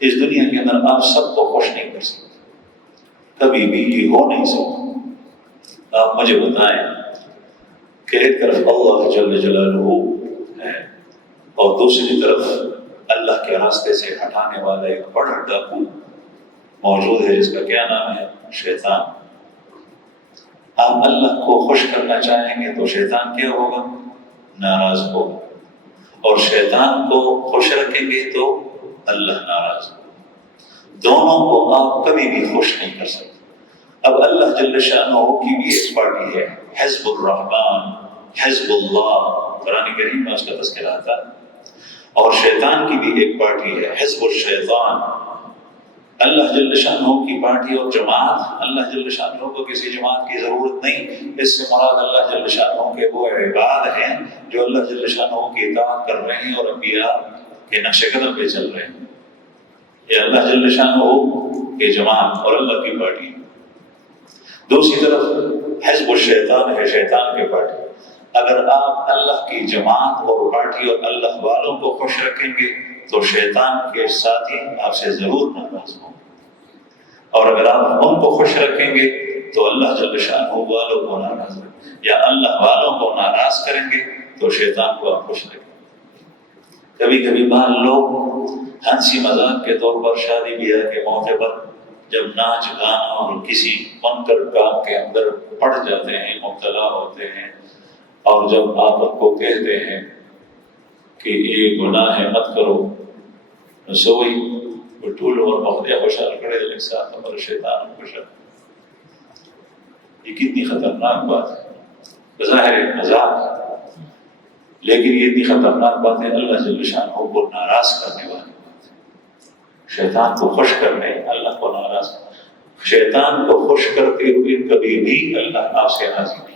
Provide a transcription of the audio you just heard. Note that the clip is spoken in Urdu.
اس دنیا کے اندر آپ سب کو خوش نہیں کر سکتے، کبھی بھی یہ ہو نہیں سکتا۔ آپ مجھے بتائیں کہ ایک طرف اللہ جل جلالہ ہے اور دوسری طرف اللہ کے راستے سے ہٹانے والا ایک بڑا ڈاکو موجود ہے جس کا کیا نام ہے؟ شیطان۔ آپ اللہ کو خوش کرنا چاہیں گے تو شیطان کیا ہوگا؟ ناراض ہوگا، اور شیطان کو خوش رکھیں گے تو اللہ ناراض ہوگا۔ دونوں کو آپ کبھی بھی خوش نہیں کر سکتے۔ اب اللہ جل شانہ کی بھی ایک پارٹی ہے، حزب الرحمن، حزب اللہ، قرآن کریم میں اس کا تذکرہ آتا ہے، اور شیطان کی بھی ایک پارٹی ہے، حزب الشیطان۔ اللہ جل شانہ کی پارٹی اور جماعت، اللہ جل شانہ کو کسی جماعت کی ضرورت نہیں، اس سے مراد اللہ جل شانہ کے وہ عباد ہیں جو اللہ جل شانہ کی اطاعت کر رہے ہیں اور انبیاء کے نقش قدم پہ چل رہے ہیں۔ یہ اللہ جل شانہ کی جماعت اور اللہ کی پارٹی۔ دوسری طرف حزب الشیطان ہے، شیطان کی پارٹی۔ اگر آپ اللہ کی جماعت اور پارٹی اور اللہ والوں کو خوش رکھیں گے تو شیطان کے ساتھی آپ سے ضرور ناراض ہوں، اور اگر آپ ان کو خوش رکھیں گے تو اللہ جل شانہ والوں کو ناراض رکھیں گے، یا اللہ والوں کو ناراض کریں گے تو شیطان کو آپ خوش رکھیں گے۔ کبھی کبھی بعض لوگ ہنسی مذاق کے طور پر شادی بیاہ کے موقع پر جب ناچ گانا اور کسی منکر کام کے اندر پڑ جاتے ہیں، مبتلا ہوتے ہیں، اور جب آپ ان کو کہتے ہیں کہ یہ گناہ ہے مت کرو، سوئی وہ ٹول اور مہدیہ خوشحال کھڑے دل کے ساتھ ہمارا شیطان خوشحال۔ یہ کتنی خطرناک بات ہے، ظاہر مذاق، لیکن یہ اتنی خطرناک بات ہے، اللہ جل شانہ کو ناراض کرنے والی بات ہے۔ شیطان کو خوش کرنے، اللہ کو ناراض، شیطان کو خوش کرتے ہوئے کبھی بھی اللہ آپ سے راضی نہیں۔